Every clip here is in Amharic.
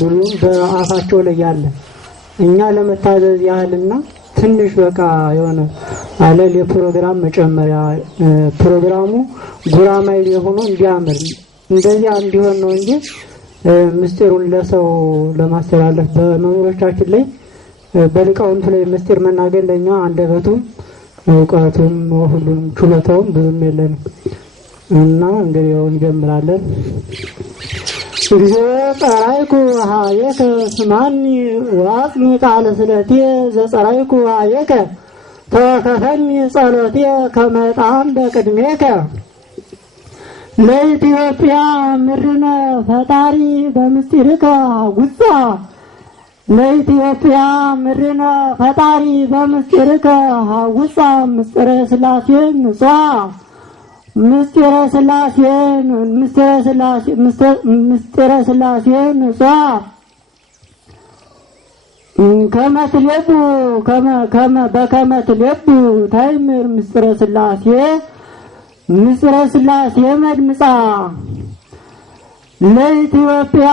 ብሉም በአፋቸው ላይ ያለ እኛ ለመታዘዝ ያህልና ትንሽ በቃ የሆነ አለ ለፕሮግራም መጨመሪያ ፕሮግራሙ ጉራማይሌ ሆኖ እንዲያምር እንደዚያ እንዲሆን ነው እንጂ ምስጢሩን ለሰው ለማስተላለፍ በመምህሮቻችን ላይ በሊቃውንቱ ላይ ምስጢር መናገር ለኛ አንደበቱም እውቀቱም ሁሉም ችሎታውም ብዙም የለንም እና እንግዲህ እንጀምራለን። እግዚኦ ጸራይኩ ሀየከ ስማኒ ወአጽሚ ቃለ ስለቴ ዘጸራይኩ ሀየከ ተወከፈኒ ጸሎቴ ከመ ዕጣን በቅድሜከ ለኢትዮጵያ ምድርነ ፈጣሪ በምስጢርከ ጉጻ ለኢትዮጵያ ምድርነ ፈጣሪ በምስጢርከ ጉጻ ምስጢረ ሥላሴን ንጻ ምስጢረ ሥላሴን ንጻ በከመ ትሌቡ ታይምር ምስጢረ ሥላሴ መድምጻ ለኢትዮጵያ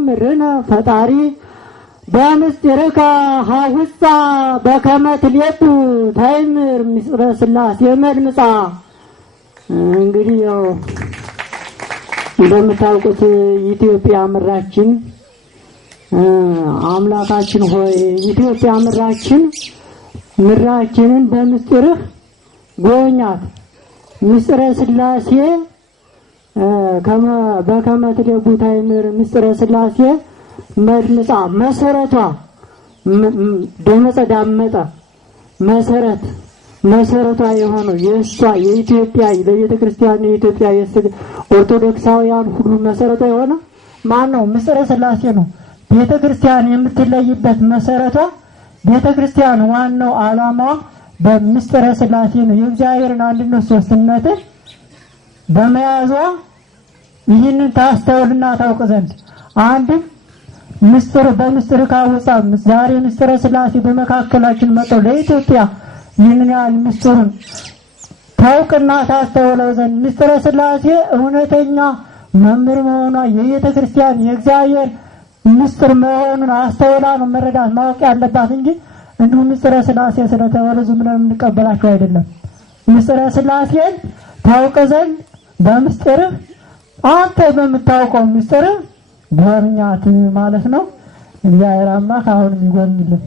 ምድርነ ፈጣሪ በምስጢርከ ሀውሳ በከመ ትሌቡ ታይምር ምስጢረ ሥላሴ መድምጻ። እንግዲህ ያው እንደምታውቁት ኢትዮጵያ ምድራችን አምላካችን ሆይ ኢትዮጵያ ምድራችንን በምስጢርህ ጎብኛት። ምስጢረ ሥላሴ በከመ ትሌቡ ታይምር ምስጢረ ሥላሴ መድምጻ መሰረቷ ደመጸ ዳመጠ መሰረቷ የሆነው የእሷ የኢትዮጵያ ለቤተ ክርስቲያን የኢትዮጵያ ኦርቶዶክሳውያን ሁሉ መሰረቷ የሆነ ማን ነው? ምስጢረ ሥላሴ ነው። ቤተ ክርስቲያን የምትለይበት መሰረቷ ቤተ ክርስቲያን ዋናው ዓላማዋ በምስጢረ ሥላሴ ነው። የእግዚአብሔርን አንድነት ሶስትነትን በመያዟ ይህንን ታስተውልና ታውቅ ዘንድ አንድም በምስጢር ካወጣ ዛሬ ምስጢረ ሥላሴ በመካከላችን መጥቶ ለኢትዮጵያ ይህንን ያህል ምስጢሩን ታውቅና ታስተውለው ዘንድ ምስጢረ ሥላሴ እውነተኛ መምህር መሆኗ የቤተ ክርስቲያን የእግዚአብሔር ምስጢር መሆኑን አስተውላ ነው መረዳት ማወቅ ያለባት እንጂ እንዲሁ ምስጢረ ሥላሴ ስለተባለ ዝም ብለን የምንቀበላቸው አይደለም። ምስጢረ ሥላሴን ታውቅ ዘንድ በምስጢር አንተ በምታውቀው ምስጢር ጎብኛት ማለት ነው። እግዚአብሔር አምላክ አሁንም ይጎብኝልን።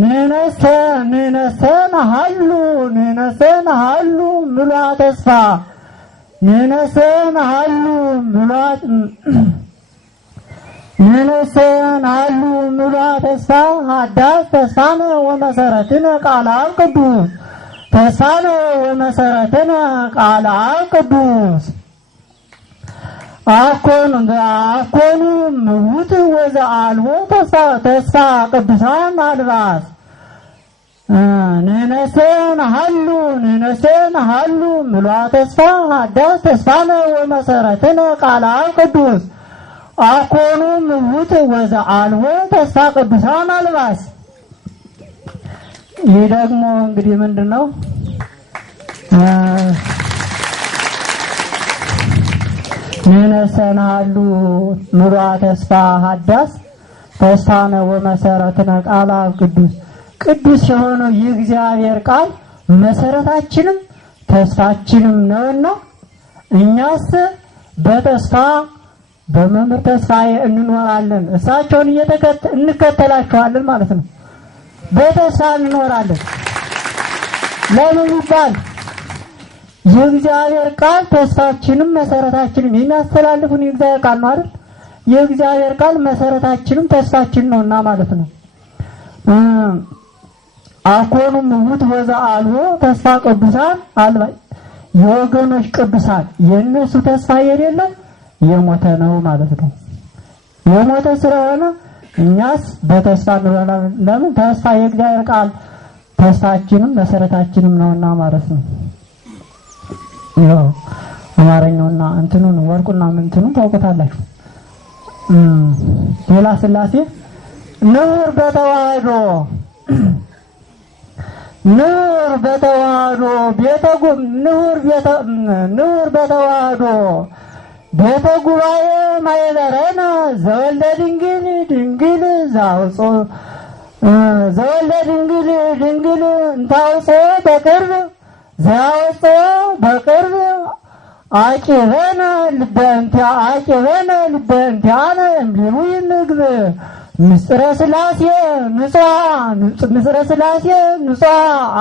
ንነሰ ነሃሉ ምሉዐ ተስፋ ንነሰ ነሃሉ ምሉዐ ተስፋ ሀዳስ ተስፋነ ወመሰረትነ ቃለ አብ ቅዱስ ተስፋነ ወመሰረትነ ቃለ አብ ቅዱስ አኮኑ ምውት ወዘአልቦ ተስፋ ቅዱሳን አልባስ ንነሰ ነሃሉ ምሉዐ ተስፋ ሀዳስ ተስፋነ ወመሰረትነ ቃለ አብ ቅዱስ አኮኑ ምውት ወዘአልቦ ተስፋ ቅዱሳን አልባስ። ይህ ደግሞ እንግዲህ ምንድነው? ንነሰ ነሃሉ ምሉዐ ተስፋ ሀዳስ ተስፋነ ወመሰረትነ ቃለ አብ ቅዱስ ቅዱስ የሆነው የእግዚአብሔር ቃል መሰረታችንም ተስፋችንም ነውና እኛስ በተስፋ በመምህር ተስፋዬ እንኖራለን። እሳቸውን እንከተላቸዋለን ማለት ነው። በተስፋ እንኖራለን። ለምን ይባል? የእግዚአብሔር ቃል ተስፋችንም መሰረታችንም የሚያስተላልፉን የእግዚአብሔር ቃል ነው አይደል? የእግዚአብሔር ቃል መሰረታችንም ተስፋችን ነውና ማለት ነው። አኮኑ ምውት ወዘአልቦ ተስፋ ቅዱሳን አልባ የወገኖች ቅዱሳን የነሱ ተስፋ የሌለው የሞተ ነው ማለት ነው። የሞተ ስለሆነ እኛስ በተስፋ እንኖራለን። ለምን? ተስፋ የእግዚአብሔር ቃል ተስፋችንም መሰረታችንም ነውና ማለት ነው። ያው አማርኛውና እንትኑን ወርቁና ምንትኑን ታውቁታላችሁ። ሌላ ሥላሴ ንዑር በተዋህዶ ኑር በተዋህዶ ኑር በተዋህዶ ቤተ ጉባኤ ማይበረነ ዘወልደ ድንግል ድንግል ዘወልደ ድንግል እንታውፅኦ በቅርብ ዘያወፅኦ በቅርብ አቂበነ ልበእንቲአነ እምሊሉ ይንግብ ምስጢረ ሥላሴ ንጹሐ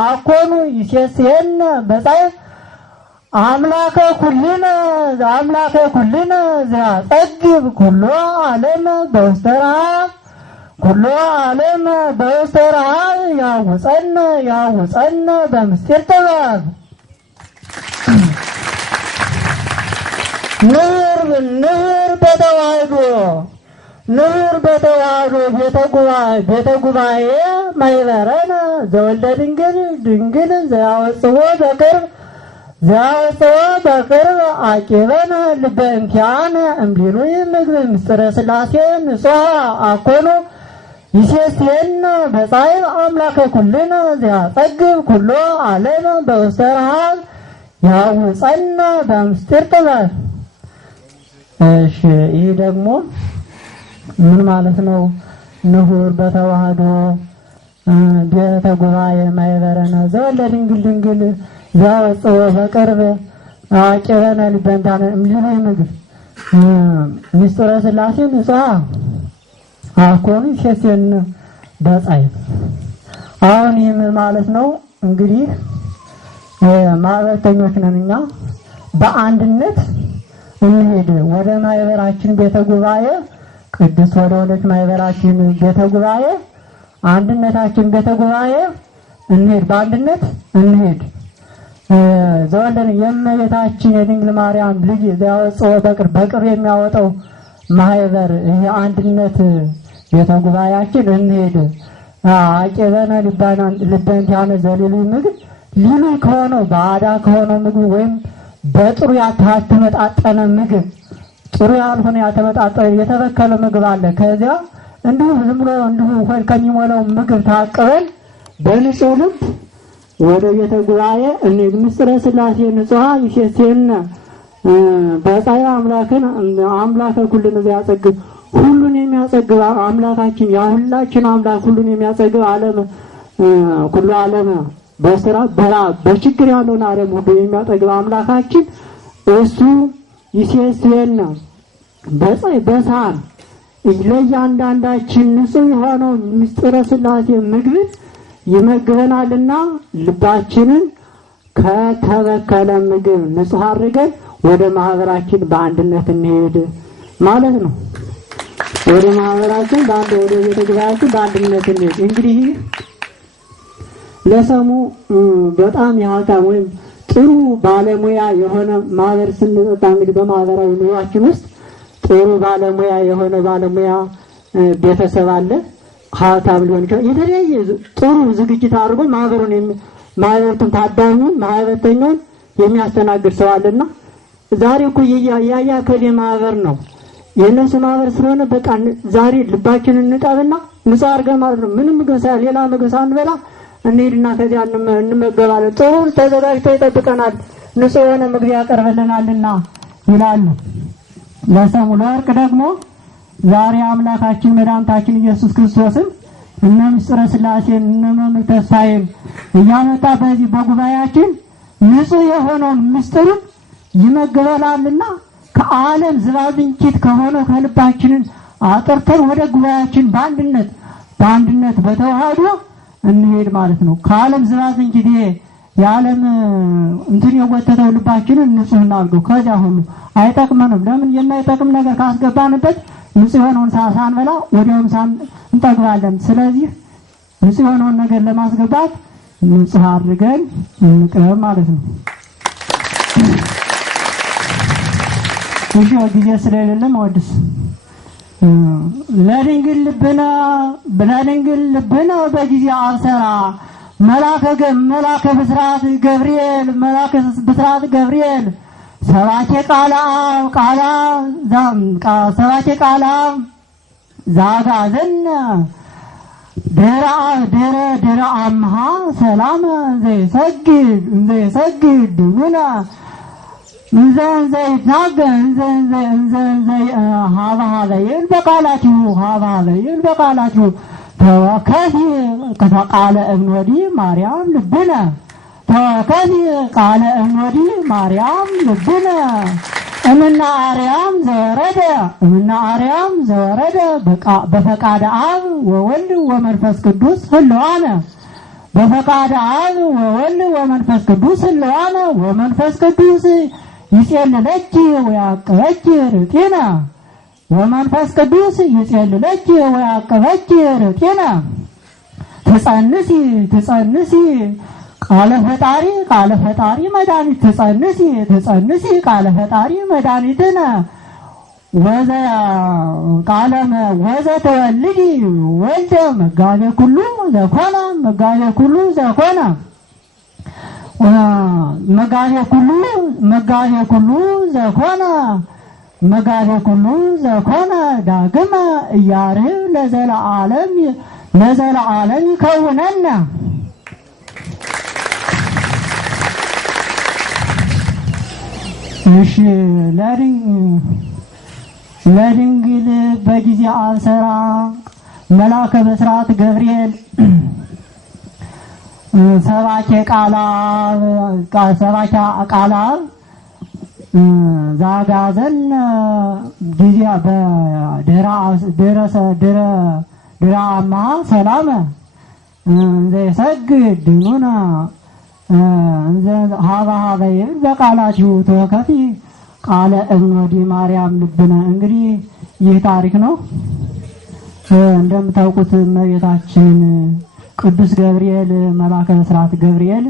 አኮኑ ይሴስየነ በጻሕፍ አምላከ ኩልነ ዘያጸግብ ኩሎ ዓለም በውስተ ረሃብ ያውፀነ በምስጢር ጥበብ ኑር በተዋህዶ ቤተ ጉባኤ ማይበረነ ዘወልደ ድንግል ዘያወፅኦ በቅርብ አቂበነ ልበእንቲአነ እምሊሉ ምግብ ምስጢረ ሥላሴ ንጹሐ አኮኑ ይሴስየነ በጻሕፍ አምላከ ኩልነ ዘያጸግብ ኩሎ ዓለም በውስተ ረሃብ ያውፀነ በምስጢር ጥበብ። እሺ ይህ ደግሞ ምን ማለት ነው? ንሁር በተዋህዶ ቤተ ጉባኤ ማይበረነ ዘወልደ ድንግል ዘያወፅኦ በቅርብ አቂበነ ልበእንቲአነ እምሊሉ ምግብ ምስጢረ ሥላሴ ንጹሐ አኮኑ ይሴስየነ በጻሕፍ። አሁን ይህ ምን ማለት ነው? እንግዲህ ማህበርተኞች ነን እኛ። በአንድነት እንሄድ ወደ ማህበራችን ቤተ ጉባኤ ቅድስት ወደ ሆነች ማህበራችን ቤተ ጉባኤ አንድነታችን ቤተ ጉባኤ እንሄድ፣ በአንድነት እንሄድ። ዘወልደን የእመቤታችን የድንግል ማርያም ልጅ ዘያወፅኦ በቅርብ የሚያወጣው ማህበር ይሄ አንድነት ቤተ ጉባኤያችን እንሄድ። አቂበነ ልበእንቲአነ ዘሊሉ ምግብ ሊሉ ከሆነው ባዕዳ ከሆነው ምግብ ወይም በጥሩ ያልተመጣጠነ ምግብ ጥሩ ያልሆነ ያልተመጣጠነ የተበከለ ምግብ አለ። ከዚያ እንዲሁ ዝም ብሎ እንዲሁ ሆድ ከሚሞላው ምግብ ታቅበን በንጹህ ልብ ወደ ቤተ ጉባኤ እንሂድ። ምስጢረ ሥላሴ ንጹሐ ይሴስየነ በጻሕፍ አምላከ ኩልነ ዘያጸግብ ሁሉን የሚያጸግብ አምላካችን ያሁላችን አምላክ ሁሉን የሚያጸግብ ዓለም ኩሉ ዓለም በስራ በችግር ያለውን ዓለም ሁሉ የሚያጠግብ አምላካችን እሱ ይሴስየነ በሳር ለእያንዳንዳችን ንጹህ የሆነው ምስጢረ ሥላሴ ምግብ ይመግበናልና ልባችንን ከተበከለ ምግብ ንጹህ አድርገን ወደ ማህበራችን በአንድነት እንሄድ ማለት ነው። ወደ ማህበራችን ወደ ቤተ ጉባኤያችን በአንድነት እንሄድ። እንግዲህ ለሰሙ በጣም ያወጣም ወይም ጥሩ ባለሙያ የሆነ ማህበር ስንጠጣ እንግዲህ በማህበራዊ ኑሯችን ውስጥ ጥሩ ባለሙያ የሆነ ባለሙያ ቤተሰብ አለ። ሀብታም ሊሆን ይችላል። የተለያየ ጥሩ ዝግጅት አድርጎ ማህበሩን ታዳሚውን ማህበርተኛውን የሚያስተናግድ ሰው አለና ዛሬ እኮ ያያ ከሌ ማህበር ነው የነሱ ማህበር ስለሆነ በቃ ዛሬ ልባችንን እንጠብና ንጹህ አድርገን ማለት ነው ምንም ምግብ ሌላ ምግብ ሳንበላ እንሄድና ከዚያ እንመገባለን። ጥሩ ተዘጋጅቶ ይጠብቀናል፣ ንጹህ የሆነ ምግብ ያቀርብልናልና ይላሉ። ለሰሙ ለወርቅ ደግሞ ዛሬ አምላካችን መድኃኒታችን ኢየሱስ ክርስቶስን እነ ምስጢረ ሥላሴን እነ መምህር ተስፋዬን እያመጣ በዚህ በጉባኤያችን ንጹህ የሆነውን ምስጢሩን ይመግበናልና ከዓለም ዝባዝንኪት ከሆነ ከልባችንን አጥርተን ወደ ጉባኤያችን በአንድነት በተዋህዶ እንሄድ ማለት ነው። ከዓለም ዝባዝንኪት የዓለም እንትን የጎተተው ልባችንን ንጹህ እናድርገው። ከዚያ ሁሉ አይጠቅመንም። ለምን የማይጠቅም ነገር ካስገባንበት ንጹህ የሆነውን ሳንበላ ወዲያውም እንጠግባለን። ስለዚህ ንጹህ የሆነውን ነገር ለማስገባት ንጹህ አድርገን እንቅረብ ማለት ነው። እሺ ጊዜ ስለሌለ ወድስ ለድንግል ልብነ በጊዜ አብሰራ መላከ ብስራት ገብርኤል ሰባቴ ቃላ ዛጋዘን ድረ አምሃ ሰላም ዘይሰግድ ድኑና እንዘ ሀበሀበይል በቃላችሁ ተወከፊ ቃለ እምኖዲ ማርያም ልብነ ተወከፊ ቃለ እምኖዲ ማርያም ልብነ እምነ አርያም ዘወረደ በፈቃደ አብ ወወልድ ወመንፈስ ቅዱስ ህልዋነ በፈቃደ አብ ወወልድ ወመንፈስ ቅዱስ ህልዋነ ወመንፈስ ቅዱስ ይጼልለኪ ወያቅበኪ ርጢነ ወመንፈስ ቅዱስ ይጼልለኪ ወያቅበኪ ርጢነ ትጸንሲ ቃለ ፈጣሪ መድኃኒት ትጸንሲ ቃለ ፈጣሪ መድኃኒትነ ወዘ ተወልዲ ወልደ መጋቤ ኩሉ ዘኮነ መጋቤ ኩሉ ዘኮነ ዳግመ እያርህ ለዘለዓለም ይከውነነ። እሺ ለድንግል በጊዜ አብሰራ መልአከ ብስራት ገብርኤል ሰባኬ ቃላ ዛጋዘን ጊዜ በድራማ ሰላመ ዘይሰግድ ድኑና ሀበሀበይል በቃላችሁ ተወከፊ ቃለ እምኖዲ ማርያም ልብነ። እንግዲህ ይህ ታሪክ ነው። እንደምታውቁት እመቤታችን ቅዱስ ገብርኤል መልአከ ብስራት ገብርኤል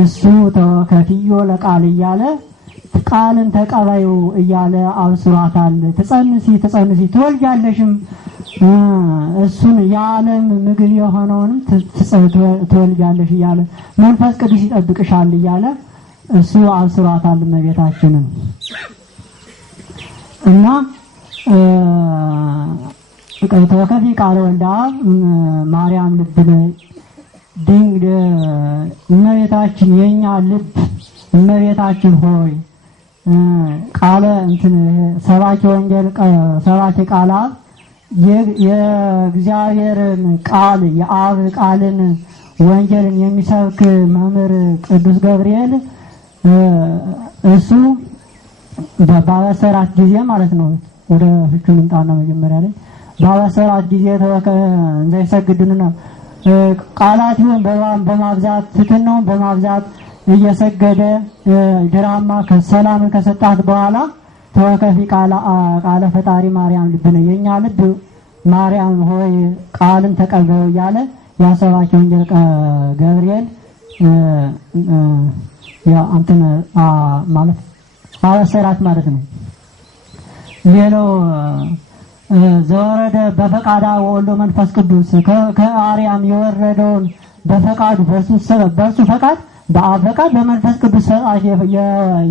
እሱ ተወከፊዮ ለቃል እያለ ቃልን ተቀበዩ እያለ አብስሯታል። ትጸንሲ ትወልጃለሽም እሱን የዓለም ምግብ የሆነውንም ትወልጃለሽ እያለ መንፈስ ቅዱስ ይጠብቅሻል እያለ እሱ አብስሯታል እመቤታችንን። እና ተወከፊ ቃለ ወልደ አብ ማርያም ልብነ እመቤታችን የኛ ልብ እመቤታችን ሆይ ቃለ ሰባኪ ወንጌል ሰባኪ ቃል አብ የእግዚአብሔርን ቃል የአብ ቃልን ወንጌልን የሚሰብክ መምህር ቅዱስ ገብርኤል እሱ ባበሰራት ጊዜ ማለት ነው። ወደ ፍቹ ልምጣና መጀመሪያ ላይ ባበሰራት ጊዜ እንዳይሰግድና ቃላቱን በማብዛት ትሕትናውን በማብዛት እየሰገደ ድራማ ከሰላምን ከሰጣት በኋላ ተወከፊ ቃለ ፈጣሪ ማርያም ልብነ የኛ ልብ ማርያም ሆይ ቃልን ተቀበዩ እያለ ያሰባኪ ወንጌል ገብርኤል ማለት አበሰራት ማለት ነው። ሌላው ዘወረደ በፈቃዳ ወልዶ መንፈስ ቅዱስ ከአርያም የወረደውን በፈቃዱ በእርሱ ፈቃድ በአብ ፈቃድ በመንፈስ ቅዱስ ፈቃድ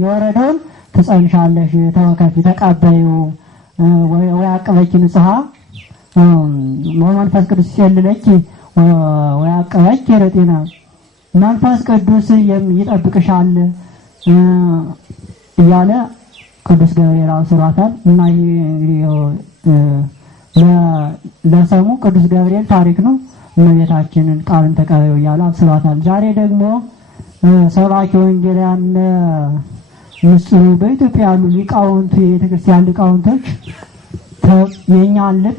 የወረደውን ትጸንሻለሽ ተወከፊ ተቀበዩ ወያቅበኪ ንጽሐ ወመንፈስ ቅዱስ ይጼልለኪ ወያቅበኪ ርጢነ መንፈስ ቅዱስ ይጠብቅሻል እያለ ቅዱስ ገብርኤል አብስሯታል። እና ለሰሙ ቅዱስ ገብርኤል ታሪክ ነው። እመቤታችንን ቃልን ተቀበዩ እያለ አብስሯታል። ዛሬ ደግሞ ሰባኪ ወንጌላውያን ምስሉ በኢትዮጵያ ያሉ ሊቃውንቱ የቤተክርስቲያን ሊቃውንቶች የኛን ልብ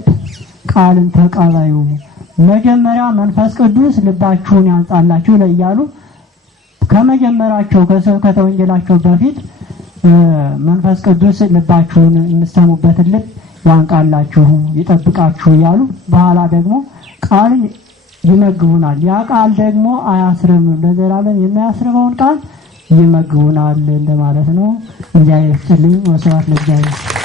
ቃልን ተቀበዩ መጀመሪያ መንፈስ ቅዱስ ልባችሁን ያንጻላችሁ እያሉ ከመጀመራቸው ከስብከተ ወንጌላቸው በፊት መንፈስ ቅዱስ ልባችሁን የምትሰሙበትን ልብ ያንቃላችሁ ይጠብቃችሁ እያሉ በኋላ ደግሞ ቃልን ይመግቡናል። ያ ቃል ደግሞ አያስርም፣ ለዘላለም የሚያስርበውን ቃል ይመግቡናል እንደማለት ነው። እግዚአብሔር ይስጥልኝ። ወስብሐት ለእግዚአብሔር።